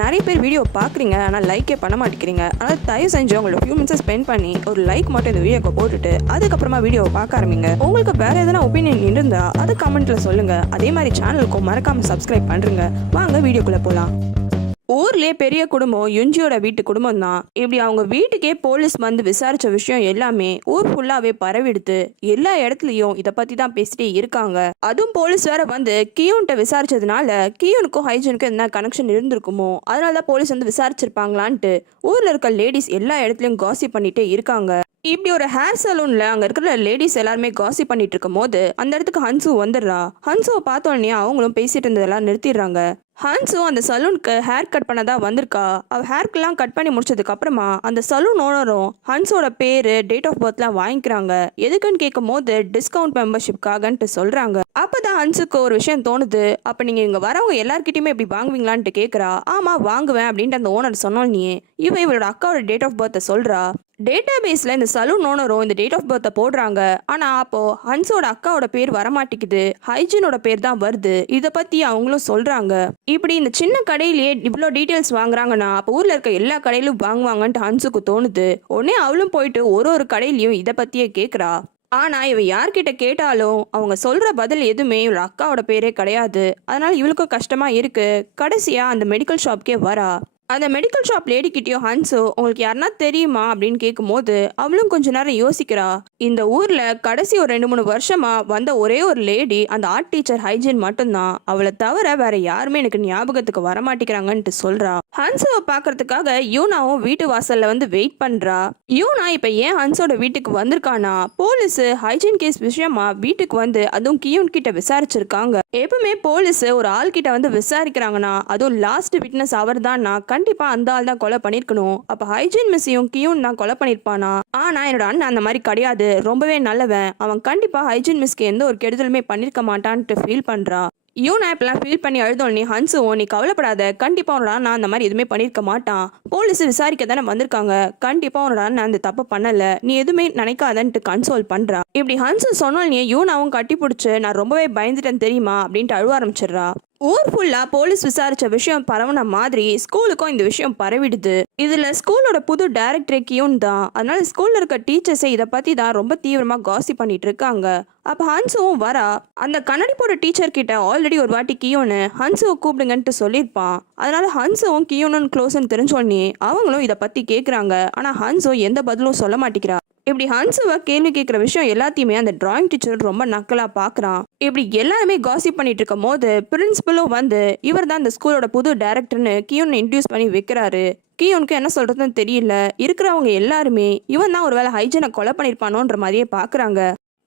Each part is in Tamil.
நிறைய பேர் வீடியோ பார்க்குறீங்க, ஆனால் லைக்கே பண்ண மாட்டேங்கிறீங்க. ஆனால் தயவு செஞ்சு உங்களோட ஃபியூ மினிட்ஸ் ஸ்பெண்ட் பண்ணி ஒரு லைக் மட்டும் இந்த வீடியோக்கு போட்டுட்டு அதுக்கப்புறமா வீடியோவை பார்க்க ஆரம்பிங்க. உங்களுக்கு வேற எதனா ஒப்பீனியன் இருந்தால் அதை கமெண்ட்ல சொல்லுங்க. அதே மாதிரி சேனலுக்கும் மறக்காம சப்ஸ்கிரைப் பண்ணுங்க. வாங்க வீடியோக்குள்ள போகலாம். ஊர்லயே பெரிய குடும்பம் யுஞ்சியோட வீட்டு குடும்பம் தான். இப்படி அவங்க வீட்டுக்கே போலீஸ் வந்து விசாரிச்ச விஷயம் எல்லாமே ஊர் ஃபுல்லாவே பரவிடுது. எல்லா இடத்துலயும் இத பத்தி தான் பேசிட்டே இருக்காங்க. அதுவும் போலீஸ் வேற வந்து கியூன்ட்ட விசாரிச்சதுனால கியூனுக்கும் ஹைஜனுக்கும் என்ன கனெக்ஷன் இருந்திருக்குமோ, அதனாலதான் போலீஸ் வந்து விசாரிச்சிருப்பாங்களான்ட்டு ஊர்ல இருக்க லேடிஸ் எல்லா இடத்துலயும் காசிப் பண்ணிட்டே இருக்காங்க. இப்படி ஒரு ஹேர் சலூன்ல அங்க இருக்கிற லேடிஸ் எல்லாருமே காசிப் பண்ணிட்டு இருக்கும் போது அந்த இடத்துக்கு ஹன்சு வந்துடுறா. ஹன்சுவை பார்த்தோன்னே அவங்களும் பேசிட்டு இருந்ததெல்லாம் நிறுத்திடுறாங்க. ஹன்சு அந்த சலூனுக்கு ஹேர் கட் பண்ணதா வந்திருக்கா. அவ ஹேர்க்கெல்லாம் கட் பண்ணி முடிச்சதுக்கு அப்புறமா அந்த சலூன் ஓனரும் ஹன்சோட பேரு, டேட் ஆஃப் பர்த்லாம் வாங்கிக்கிறாங்க. எதுக்குன்னு கேட்கும் போது டிஸ்கவுண்ட் மெம்பர்ஷிப்காகன்ட்டு சொல்றாங்க. அப்பதான் ஹன்சுக்கு ஒரு விஷயம் தோணுது. அப்ப நீங்க இங்க வரவங்க எல்லார்கிட்டயுமே இப்படி வாங்குவீங்களான்ட்டு கேட்கறா. ஆமா வாங்குவேன் அப்படின்ட்டு அந்த ஓனர் சொன்னோன்னே இவளோட அக்காவோட டேட் ஆஃப் பர்த்தை சொல்றா. டேட்டா பேஸ்ல இந்த சலூன் ஓனரும் இந்த டேட் ஆஃப் பர்த்தை போடுறாங்க. ஆனா அப்போ ஹன்சோட அக்காவோட பேர் வரமாட்டேங்குது, ஹைஜினோட பேர் தான் வருது. இதை பத்தி அவங்களும் சொல்றாங்க. இப்படி இந்த சின்ன கடையிலேயே இவ்வளோ டீட்டெயில்ஸ் வாங்குறாங்கன்னா அப்போ ஊர்ல இருக்க எல்லா கடையிலும் வாங்குவாங்கன்ட்டு ஹன்சுக்கு தோணுது. உடனே அவளும் போயிட்டு ஒரு கடையிலயும் இதை பத்தியே கேட்குறா. ஆனா இவ யார்கிட்ட கேட்டாலும் அவங்க சொல்ற பதில் எதுவுமே இவளோட அக்காவோட பேரே கிடையாது. அதனால இவளுக்கும் கஷ்டமா இருக்கு. கடைசியா அந்த மெடிக்கல் ஷாப்க்கே வரா. அந்த மெடிக்கல் ஷாப் லேடிக்கிட்டயும் ஹன்சு உங்களுக்கு யாருன்னா தெரியுமா அப்படின்னு கேட்கும் போது அவளும் கொஞ்ச நேரம் யோசிக்கிறா. இந்த ஊர்ல கடைசி ஒரு 2-3 வருஷமா வந்த ஒரே ஒரு லேடி அந்த ஆர்ட் டீச்சர் ஹைஜின் மட்டும்தான். அவளை தவிர வேற யாருமே எனக்கு ஞாபகத்துக்கு வரமாட்டேங்கிறாங்கன்ட்டு சொல்றா. ஹன்சுவை பாக்குறதுக்காக யூனாவும் வீட்டு வாசல்ல வந்து வெயிட் பண்றா. யூனா இப்ப ஏன் ஹன்சோட வீட்டுக்கு வந்திருக்கானா, போலீஸ் ஹைஜின் கேஸ் விஷயமா வீட்டுக்கு வந்து அதுவும் கியூன் கிட்ட விசாரிச்சிருக்காங்க. எப்பவுமே போலீஸ் ஒரு ஆள் கிட்ட வந்து விசாரிக்கிறாங்கன்னா அதுவும் லாஸ்ட் விட்னஸ் அவர் தான், கண்டிப்பா அந்த ஆள் தான் கொலை பண்ணிருக்கணும். அப்ப ஹைஜின் மிஸ்ஸையும் கியூன் தான் கொலை பண்ணிருப்பானா. ஆனா என்னோட அண்ணன் அந்த மாதிரி கிடையாது, ரொம்பவே நல்லவன். அவன் கண்டிப்பா ஹைஜின் மிஸ்க்கு எந்த ஒரு கெடுதலுமே பண்ணிருக்க மாட்டான்ட்டு ஃபீல் பண்றா. யூனா இப்பெல்லாம் ஃபீல் பண்ணி அழுதோன்னே ஹன்சுவும் நீ கவலைப்படாத, கண்டிப்பா உன்னோட அண்ணன் அந்த மாதிரி எதுவுமே பண்ணிருக்க மாட்டான். போலீஸ் விசாரிக்க தானே வந்திருக்காங்க, கண்டிப்பா உன்னோட அண்ணன் அந்த தப்பு பண்ணல, நீ எதுவுமே நினைக்காதன்ட்டு கன்சோல் பண்றா. இப்படி ஹன்சு சொன்னோன்னே யூனாவும் கட்டி பிடிச்சு நான் ரொம்பவே பயந்துட்டேன் தெரியுமா அப்படின்ட்டு அழுவ ஆரம்பிச்சிடுறா. ஊர் ஃபுல்லா போலீஸ் விசாரிச்ச விஷயம் பரவன மாதிரி ஸ்கூலுக்கும் இந்த விஷயம் பரவிடுது. இதுல ஸ்கூலோட புது டைரக்டரே கியூன் தான். அதனால ஸ்கூல்ல இருக்க டீச்சர்ஸே இதை பத்தி தான் ரொம்ப தீவிரமா காசிப் பண்ணிட்டு இருக்காங்க. அப்ப ஹன்சுவும் வரா. அந்த கண்ணாடி போட டீச்சர் கிட்ட ஆல்ரெடி ஒரு வாட்டி கியூனு ஹன்சுவை கூப்பிடுங்கன்ட்டு சொல்லியிருப்பான். அதனால ஹன்சுவும் கியூனும் க்ளோஸ்ன்னு தெரிஞ்சோடனே அவங்களும் இதை பத்தி கேட்குறாங்க. ஆனா ஹன்சு எந்த பதிலும் சொல்ல மாட்டேங்கிறா. இப்படி ஹன்சுவை கேள்வி கேட்குற விஷயம் எல்லாத்தையுமே அந்த டிராயிங் டீச்சர் ரொம்ப நக்கலா பாக்குறான். இப்படி எல்லாருமே காசிப் பண்ணிட்டு இருக்கும் போது பிரின்சிபலும் வந்து இவர் தான் இந்த ஸ்கூலோட புது டைரக்டர்னு கியூன் இன்ட்ரடியூஸ் பண்ணி வைக்கிறாரு. கியூனுக்கு என்ன சொல்றதுன்னு தெரியல. இருக்கிறவங்க எல்லாருமே இவன் தான் ஒருவேளை ஹைஜனை கொலை பண்ணிருப்பானோன்ற மாதிரியே பாக்குறாங்க.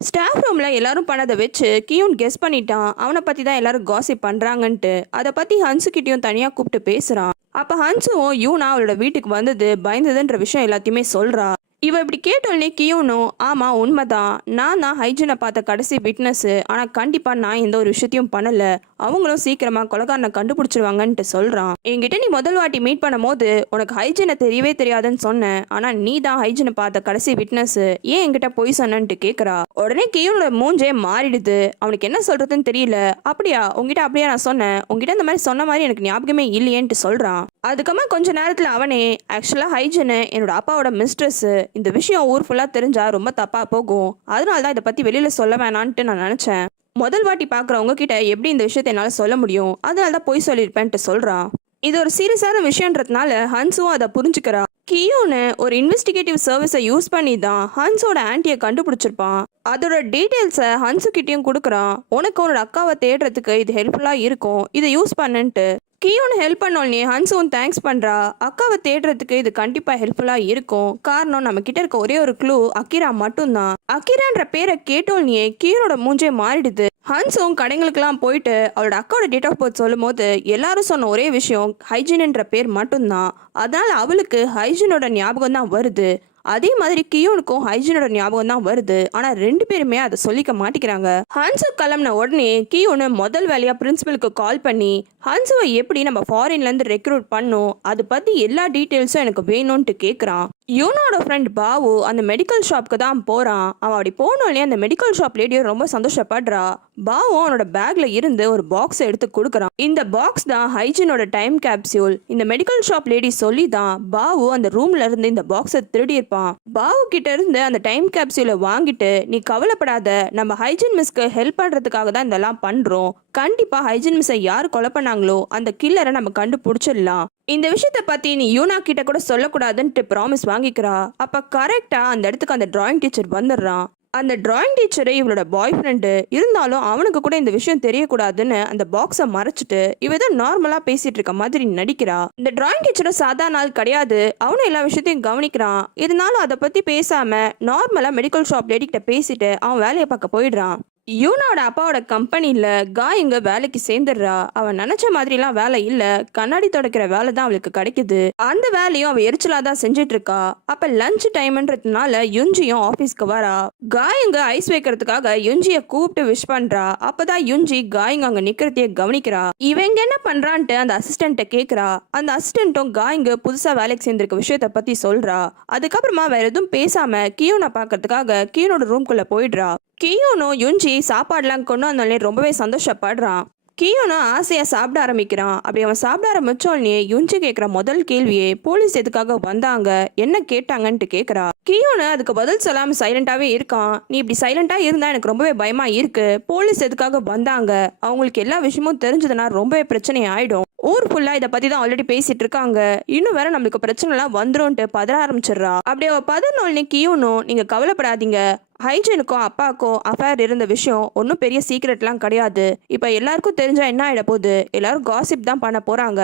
ஸ்டாஃப் ரூம்ல எல்லாரும் பண்ணதை வச்சு கியூன் கெஸ் பண்ணிட்டான் அவனை பத்தி தான் எல்லாரும் காசிப் பண்றாங்கன்ட்டு. அதை பத்தி ஹன்சு கிட்டயும் தனியா கூப்பிட்டு பேசுறான். அப்ப ஹன்சுவும் யூனா அவளோட வீட்டுக்கு வந்தது பயந்ததுன்ற விஷயம் எல்லாத்தையுமே சொல்றா. இவ இப்படி கேட்டோடனே கியூனும் ஆமா உண்மைதான், நான் தான் ஹைஜனை பார்த்த கடைசி விட்னஸ், ஆனா கண்டிப்பா நான் எந்த ஒரு விஷயத்தையும் பண்ணல, அவங்களும் சீக்கிரமா கொலைகாரனை கண்டுபிடிச்சிருவாங்கன்ட்டு சொல்றான். என்கிட்ட நீ முதல் வாட்டி மீட் பண்ணும் போது உனக்கு ஹைஜனை தெரியவே தெரியாதுன்னு சொன்னேன், ஆனா நீ தான் ஹைஜனை பார்த்த கடைசி விட்னஸ், ஏன் என்கிட்ட பொய் சொன்னன்ட்டு கேக்குறா. உடனே கியூனோட மூஞ்சே மாறிடுது. அவனுக்கு என்ன சொல்றதுன்னு தெரியல. அப்படியா உங்ககிட்ட அப்படியே நான் சொன்னேன், உங்ககிட்ட இந்த மாதிரி சொன்ன மாதிரி எனக்கு ஞாபகமே இல்லையேன்ட்டு சொல்றான். அதுக்கப்புறமா கொஞ்ச நேரத்துல அவனே ஆக்சுவலா ஹைஜனை என்னோட அப்பாவோட மிஸ்ட்ரஸ், இந்த விஷயம் ஊர் ஃபுல்லா தெரிஞ்சா ரொம்ப தப்பா போகும், அதனால தான் இதை பத்தி வெளியில சொல்ல வேணான்ட்டு நான் நினைச்சேன். முதல் வாட்டி பாக்குறவங்க கிட்ட எப்படி இந்த விஷயத்தை என்னால சொல்ல முடியும், அதனால தான் போய் சொல்லியிருப்பேன்ட்டு சொல்றான். இது ஒரு சீரியஸான விஷயம்ன்றதுனால ஹன்சுவும் அதை புரிஞ்சுக்கிறா. கியூனு ஒரு இன்வெஸ்டிகேட்டிவ் சர்வீஸை யூஸ் பண்ணி தான் ஹன்ஸோட ஆன்ட்டியை கண்டுபிடிச்சிருப்பான். அதோட டீட்டெயில்ஸை ஹன்சு கிட்டயும் கொடுக்குறான். உனக்கு உன்னோட அக்காவை தேடுறதுக்கு இது ஹெல்ப்ஃபுல்லா இருக்கும், இதை யூஸ் பண்ணுன்ட்டு. கியூன் ஹெல்ப் பண்ணோன்னே ஹன்சுவும் தேங்க்ஸ் பண்றா. அக்காவை தேடுறதுக்கு இது கண்டிப்பா ஹெல்ப்ஃபுல்லா இருக்கும். காரணம் நம்ம கிட்ட இருக்க ஒரே ஒரு க்ளூ அகிரா மட்டும்தான். அகிரான்ற பேரை கேட்டோன்னே கியூனோட மூஞ்சே மாறிடுது. ஹன்சும் கடைங்களுக்கெல்லாம் போயிட்டு அவளோட அக்காவோட டேட் ஆஃப் பர்த் சொல்லும் போது எல்லாரும் சொன்ன ஒரே விஷயம் ஹைஜின்ன்ற பேர் மட்டும்தான். அதனால அவளுக்கு ஹைஜினோட ஞாபகம் தான் வருது. அதே மாதிரி கியூனுக்கும் ஹைஜினோட ஞாபகம் தான் வருது. ஆனா 2 பேருமே அதை சொல்லிக்க மாட்டேங்கிறாங்க. ஹன்சு கிளம்பின உடனே கியூனு முதல் வேலையா பிரின்சிபலுக்கு கால் பண்ணி ஹன்சுவை எப்படி நம்ம ஃபாரின்லேருந்து ரெக்ரூட் பண்ணோம் அதை பற்றி எல்லா டீட்டெயில்ஸும் எனக்கு வேணும்ன்ட்டு கேட்குறான். யூனோட ஃப்ரெண்ட் பாவு அந்த மெடிக்கல் ஷாப்க்கு தான் போகிறான். அவன் அப்படி போனோடனே அந்த மெடிக்கல் ஷாப் லேடியும் ரொம்ப சந்தோஷப்படுறா. பாவு அவனோட பேக்ல இருந்து ஒரு பாக்ஸ் எடுத்து கொடுக்குறான். இந்த பாக்ஸ் தான் ஹைஜினோட டைம் கேப்சியூல். இந்த மெடிக்கல் ஷாப் லேடி சொல்லி தான் பாவு அந்த ரூம்ல இருந்து இந்த பாக்ஸை திருடி இருப்பான். பாவு கிட்ட இருந்து அந்த டைம் கேப்சியூலை வாங்கிட்டு, நீ கவலைப்படாத, நம்ம ஹைஜின் மிஸ்க்கு ஹெல்ப் பண்றதுக்காக தான் இதெல்லாம் பண்றோம். கண்டிப்பா ஹைஜின் மிஸ்ஸை யார் கொலை பண்ணாங்களோ அந்த கில்லரை நம்ம கண்டுபிடிச்சிடலாம். இந்த விஷயத்த பத்தி நீ யூனா கிட்ட கூட சொல்லக்கூடாதுன்ட்டு ப்ராமிஸ் வாங்கிக்கிறா. அப்ப கரெக்டா அந்த இடத்துக்கு அந்த டிராயிங் டீச்சர் வந்துடுறான். அந்த டிராயிங் டீச்சரு இவளோட பாய் ஃப்ரெண்டு. இருந்தாலும் அவனுக்கு கூட இந்த விஷயம் தெரியக்கூடாதுன்னு அந்த பாக்ஸை மறைச்சிட்டு இவ ஏதோ நார்மலா பேசிட்டு இருக்க மாதிரி நடிக்கிறா. இந்த டிராயிங் டீச்சரும் சாதாரண நாள் கிடையாது. அவனும் எல்லா விஷயத்தையும் கவனிக்கிறான். இருந்தாலும் அதை பத்தி பேசாம நார்மலா மெடிக்கல் ஷாப் லேடி கிட்ட பேசிட்டு அவன் வேலையை பார்க்க போயிடுறான். யூனோட அப்பாவோட கம்பெனியில் காய் இங்கே வேலைக்கு சேர்ந்துடுறா. அவன் நினச்ச மாதிரிலாம் வேலை இல்லை. கண்ணாடி துடைக்கிற வேலை தான் அவளுக்கு கிடைக்குது. அந்த வேலையும் அவள் எரிச்சலாக தான் செஞ்சுட்டு இருக்கா. அப்போ லஞ்ச் டைம்ன்றதுனால யுஞ்சியும் ஆஃபீஸ்க்கு வரா. காய்ங்க ஐஸ் வைக்கிறதுக்காக யுஞ்சியை கூப்பிட்டு விஷ் பண்ணுறா. அப்போதான் யுஞ்சி காய்ங்க அங்கே நிற்கிறதையே கவனிக்கிறா. இவங்க என்ன பண்ணுறான்ட்டு அந்த அசிஸ்டண்ட்டை கேட்குறா. அந்த அசிஸ்டண்ட்டும் காய்ங்க புதுசாக வேலைக்கு சேர்ந்திருக்க விஷயத்தை பற்றி சொல்கிறா. அதுக்கப்புறமா வேற எதுவும் பேசாமல் கியோனை பார்க்கறதுக்காக கியோனோட ரூம்குள்ளே போயிடுறா. கியோனோ யுஞ்சி சாப்பாடுலாம் கொண்டு வந்தாலே ரொம்பவே சந்தோஷப்படுறான். கியோனோ ஆசையா சாப்பிட ஆரம்பிக்கிறான். அப்படி அவன் சாப்பிட ஆரம்பிச்சோடனே யுஞ்சி கேட்குற முதல் கேள்வியே போலீஸ் எதுக்காக வந்தாங்க, என்ன கேட்டாங்கன்ட்டு கேட்குறா. கியோனோ அதுக்கு பதில் சொல்லாம சைலண்டாவே இருக்கான். நீ இப்படி சைலண்டா இருந்தா எனக்கு ரொம்பவே பயமா இருக்கு. போலீஸ் எதுக்காக வந்தாங்க, அவங்களுக்கு எல்லா விஷயமும் தெரிஞ்சதுன்னா ரொம்பவே பிரச்சனை ஆயிடும். ஊர் ஃபுல்லா இதை பத்தி தான் ஆல்ரெடி பேசிட்டு இருக்காங்க. இன்னும் வேற நம்மளுக்கு பிரச்சனை எல்லாம் வந்துரும்ட்டு பதற ஆரம்பிச்சிடுறா. அப்படி அவ பதறனோடனே கியோனோ, நீங்க கவலைப்படாதீங்க, ஹைஜனுக்கும் அப்பாவுக்கும் அஃபேர் இருந்த விஷயம் ஒன்றும் பெரிய சீக்ரெட்லாம் கிடையாது. இப்போ எல்லாருக்கும் தெரிஞ்சா என்ன ஆகிட போகுது, எல்லாரும் காசிப் தான் பண்ண போறாங்க.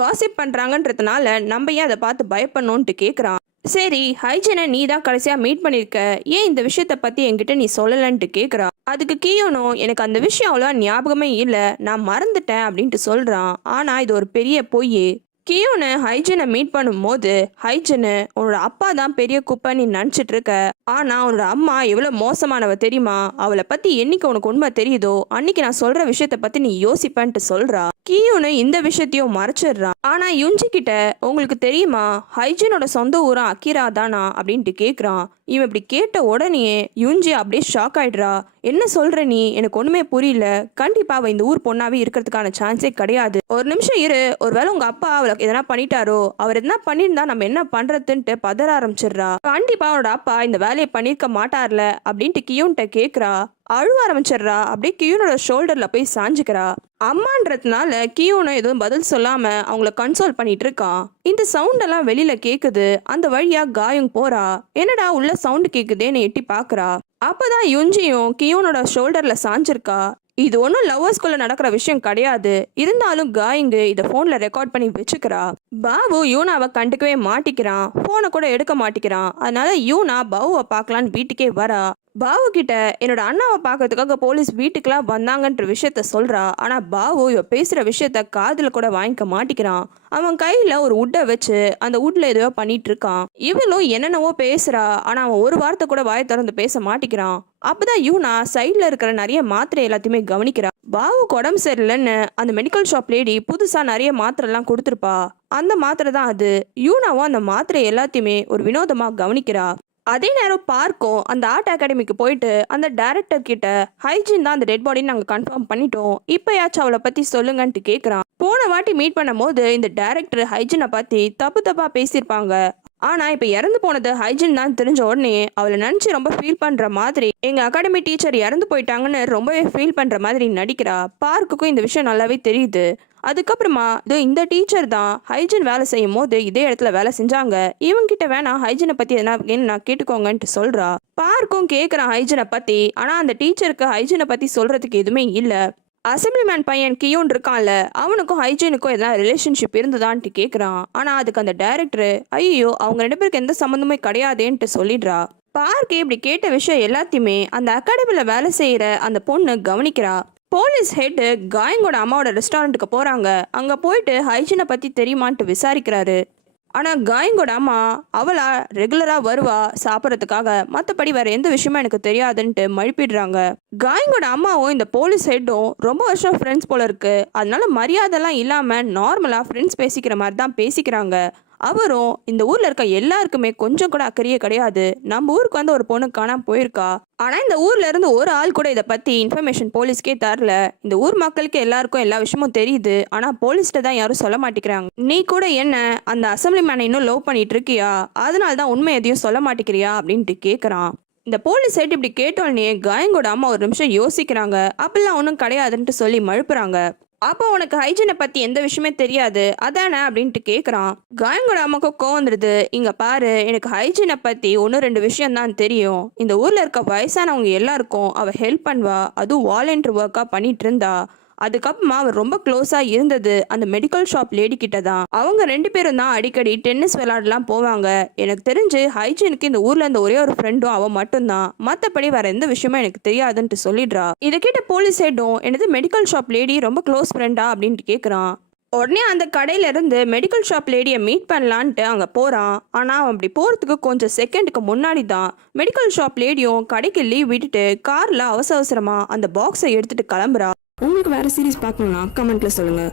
காசிப் பண்றாங்கன்றதுனால நம்ம ஏன் அதை பார்த்து பயப்படணும்ட்டு கேட்குறான். சரி, ஹைஜனை நீ தான் கடைசியா மீட் பண்ணிருக்க, ஏன் இந்த விஷயத்த பத்தி என்கிட்ட நீ சொல்லலன்ட்டு கேட்குறா. அதுக்கு கியோனோ, எனக்கு அந்த விஷயம் அவ்வளோ ஞாபகமே இல்லை, நான் மறந்துட்டேன் அப்படின்ட்டு சொல்றான். ஆனா இது ஒரு பெரிய பொய். கியோனு ஹைஜனை மீட் பண்ணும்போது, ஹைஜனு உன்னோட அப்பா தான் பெரிய குப்பை நீ நினச்சிட்டு இருக்க, ஆனா உன்னோட அம்மா எவ்வளோ மோசமானவ தெரியுமா, அவளை பத்தி என்னைக்கு உனக்கு உண்மை தெரியுதோ அன்னைக்கு நான் சொல்ற விஷயத்த பத்தி நீ யோசிப்பேன்ட்டு சொல்றா. கியோனு இந்த விஷயத்தையும் மறைச்சிடுறான். ஆனா யுஞ்சி கிட்ட, உங்களுக்கு தெரியுமா ஹைஜனோட சொந்த ஊரா அக்கிரா தானா அப்படின்ட்டு கேட்குறான். இவன் இப்படி கேட்ட உடனே யுஞ்சி அப்படியே ஷாக் ஆயிடுறா. என்ன சொல்ற நீ, எனக்கு ஒண்ணுமே புரியல. கண்டிப்பா அவ இந்த ஊர் பொண்ணாவே இருக்கிறதுக்கான சான்ஸே கிடையாது. ஒரு நிமிஷம் இரு, ஒருவேளை உங்க அப்பா அவளுக்கு எதனா பண்ணிட்டாரோ, அவர் எதனா பண்ணியிருந்தா நம்ம என்ன பண்றதுன்ட்டு பதற ஆரம்பிச்சிடுறா. கண்டிப்பா அவனோட அப்பா இந்த வேலையை பண்ணிருக்க மாட்டார்ல அப்படின்ட்டு கியூன்ட்ட கேட்குறா. அழுவ ஆரம்பிச்சிடுறா. அப்படியே கியூனோட ஷோல்டர்ல போய் சாஞ்சுக்கிறா. அம்மான்றதுனால கியூனோ எதுவும் பதில் சொல்லாம அவங்கள கன்சோல் பண்ணிட்டு இருக்கான். இந்த சவுண்ட் எல்லாம் வெளியில கேக்குது. அந்த வழியா காயும் போறா. என்னடா உள்ள சவுண்ட் கேக்குதேன்னு எட்டி பாக்குறா. அப்பதான் யுஞ்சியும் கியூனோட ஷோல்டர்ல சாஞ்சிருக்கா. இது ஒன்றும் லவ்வர்ஸ்குள்ள நடக்கிற விஷயம் கிடையாது. இருந்தாலும் காயிங்கு இதை போன்ல ரெக்கார்ட் பண்ணி வச்சுக்கிறா. பாபு யூனாவை கண்டுக்கவே மாட்டிக்கிறான். போனை கூட எடுக்க மாட்டிக்கிறான். அதனால யூனா பாபுவை பார்க்கலான்னு வீட்டுக்கே வரா. பாபு கிட்ட, என்னோட அண்ணாவை பார்க்கறதுக்காக போலீஸ் வீட்டுக்கெல்லாம் வந்தாங்கன்ற விஷயத்த சொல்றா. ஆனா பாபு இவ பேசுற விஷயத்த காதுல கூட வாங்கிக்க மாட்டிக்கிறான். அவன் கையில ஒரு உட்டை வச்சு அந்த உட்ல ஏதோ பண்ணிட்டு இருக்கான். இவளும் என்னென்னவோ பேசுறா. ஆனா அவன் ஒரு வார்த்தை கூட வாயை திறந்து பேச மாட்டிக்கிறான். அப்பதான் யூனா சைட்ல இருக்கிற நிறைய மாத்திரை எல்லாத்தையுமே கவனிக்கிறா. பாபுக்கு உடம்பு சரியில்லைன்னு அந்த மெடிக்கல் ஷாப் லேடி புதுசா நிறைய மாத்திரை எல்லாம் கொடுத்துருப்பா. அந்த மாத்திரை தான் அது. யூனாவும் அந்த மாத்திரை எல்லாத்தையுமே ஒரு வினோதமா கவனிக்கிறா. அதே நேரம் பார்க்கும் அந்த ஆர்ட் அகாடமிக்கு போயிட்டு அந்த டைரக்டர் கிட்ட, ஹைஜின் தான் அந்த டெட் பாடின்னு நாங்கள் கன்ஃபார்ம் பண்ணிட்டோம், இப்பயாச்சும் அவளை பத்தி சொல்லுங்கன்ட்டு கேட்குறான். போன வாட்டி மீட் பண்ணும் போது இந்த டைரக்டர் ஹைஜினை பத்தி தப்பா பேசியிருப்பாங்க. ஆனா இப்ப இறந்து போனது ஹைஜின் தான் தெரிஞ்ச உடனே அவளை நினைச்சு ரொம்ப ஃபீல் பண்ற மாதிரி, எங்க அகாடமி டீச்சர் இறந்து போயிட்டாங்கன்னு ரொம்பவே ஃபீல் பண்ற மாதிரி நடிக்கிறா. பார்க்குக்கும் இந்த விஷயம் நல்லாவே தெரியுது. அதுக்கப்புறமா இந்த டீச்சர் தான் ஹைஜின் வேலை செய்யும் போது இதே இடத்துல வேலை செஞ்சாங்க, இவங்கிட்ட வேணா ஹைஜினை பத்தி என்ன கேட்டுக்கோங்கன்ட்டு சொல்றா. பார்க்கும் கேட்குறான் ஹைஜினை பத்தி. ஆனா அந்த டீச்சருக்கு ஹைஜினை பத்தி சொல்றதுக்கு எதுவுமே இல்ல. அசம்பிளிமேன் பையன் கியோன் இருக்கான்ல, அவனுக்கும் ஹைஜீனுக்கும் எதனா ரிலேஷன்ஷிப் இருந்ததான்ட்டு கேட்குறான். ஆனா அதுக்கு அந்த டைரக்டர், ஐயோ அவங்க 2 பேருக்கு எந்த சம்மந்தமே கிடையாதேன்ட்டு சொல்லிடுறா. பார்க்கு இப்படி கேட்ட விஷயம் எல்லாத்தையுமே அந்த அகாடமியில் வேலை செய்யற அந்த பொண்ணு கவனிக்கிறா. போலீஸ் ஹெட் காயங்கோட அம்மாவோட ரெஸ்டாரண்ட்டுக்கு போறாங்க. அங்க போயிட்டு ஹைஜீனை பத்தி தெரியுமான்ட்டு விசாரிக்கிறாரு. ஆனால் காயங்கோட அம்மா அவளா ரெகுலராக வருவா சாப்பிட்றதுக்காக, மற்றபடி வேற எந்த விஷயமும் எனக்கு தெரியாதுன்ட்டு மழுப்பிடுறாங்க. காயங்கோட அம்மாவும் இந்த போலீஸ் ஹெட்டும் ரொம்ப வருஷம் ஃப்ரெண்ட்ஸ் போல இருக்கு. அதனால மரியாதைலாம் இல்லாமல் நார்மலாக ஃப்ரெண்ட்ஸ் பேசிக்கிற மாதிரி தான் பேசிக்கிறாங்க. அவரும் இந்த ஊர்ல இருக்க எல்லாருக்குமே கொஞ்சம் கூட அக்கறையே கிடையாது. நம்ம ஊருக்கு வந்து ஒரு பொண்ணு காணாம போயிருக்கா, ஆனா இந்த ஊர்ல இருந்து ஒரு ஆள் கூட இதை பத்தி இன்ஃபர்மேஷன் போலீஸ்க்கே தரல. இந்த ஊர் மக்களுக்கு எல்லாருக்கும் எல்லா விஷயமும் தெரியுது, ஆனா போலீஸ்கிட்ட தான் யாரும் சொல்ல மாட்டேங்கிறாங்க. நீ கூட என்ன அந்த அசம்பிளி மேனை இன்னும் லவ் பண்ணிட்டு இருக்கியா, அதனால தான் உண்மை எதையும் சொல்ல மாட்டேங்கிறியா அப்படின்ட்டு கேட்குறான். இந்த போலீஸ் சைட் இப்படி கேட்டோடனே காயங்கோட அம்மா ஒரு நிமிஷம் யோசிக்கிறாங்க. அப்படிலாம் ஒன்றும் கிடையாதுன்ட்டு சொல்லி மழுப்புறாங்க. அப்போ உனக்கு ஹைஜீனை பத்தி எந்த விஷயமே தெரியாது அதானே அப்படின்ட்டு கேட்குறான். காயங்கோட அம்மாவுக்கு கோவம் வந்துடுது. இங்க பாரு, எனக்கு ஹைஜீனை பத்தி ஒன்று ரெண்டு விஷயம் தான் தெரியும். இந்த ஊர்ல இருக்க வயசானவங்க எல்லாருக்கும் அவ ஹெல்ப் பண்ணுவா, அதுவும் வாலண்டியர் ஒர்க்கா பண்ணிட்டு இருந்தா. அதுக்கப்புறமா அவர் ரொம்ப க்ளோஸா இருந்தது அந்த மெடிக்கல் ஷாப் லேடி கிட்ட தான். அவங்க ரெண்டு பேரும் தான் அடிக்கடி டென்னிஸ் விளையாடலாம் போவாங்க. எனக்கு தெரிஞ்சு ஹைஜீனுக்கு இந்த ஊர்ல இருந்த ஒரே ஒரு ஃப்ரெண்டும் அவன் மட்டும்தான், மற்றபடி வேற எந்த விஷயமும் எனக்கு தெரியாதுன்ட்டு சொல்லிடுறா. இதை கேட்ட போலீஸ் ஹெட்டும் என்னது மெடிக்கல் ஷாப் லேடி ரொம்ப க்ளோஸ் ஃப்ரெண்டா அப்படின்ட்டு கேட்குறான். உடனே அந்த கடையில இருந்து மெடிக்கல் ஷாப் லேடியை மீட் பண்ணலான்ட்டு அங்கே போகிறான். ஆனால் அவன் அப்படி போகிறதுக்கு கொஞ்சம் செகண்டுக்கு முன்னாடி தான் மெடிக்கல் ஷாப் லேடியும் கடைக்கு லீவ் விட்டுட்டு காரில் அவசரமாக அந்த பாக்ஸை எடுத்துட்டு கிளம்புறா. உங்களுக்கு வேறு சீரிஸ் பார்க்கணும்னா கமெண்ட்டில் சொல்லுங்கள்.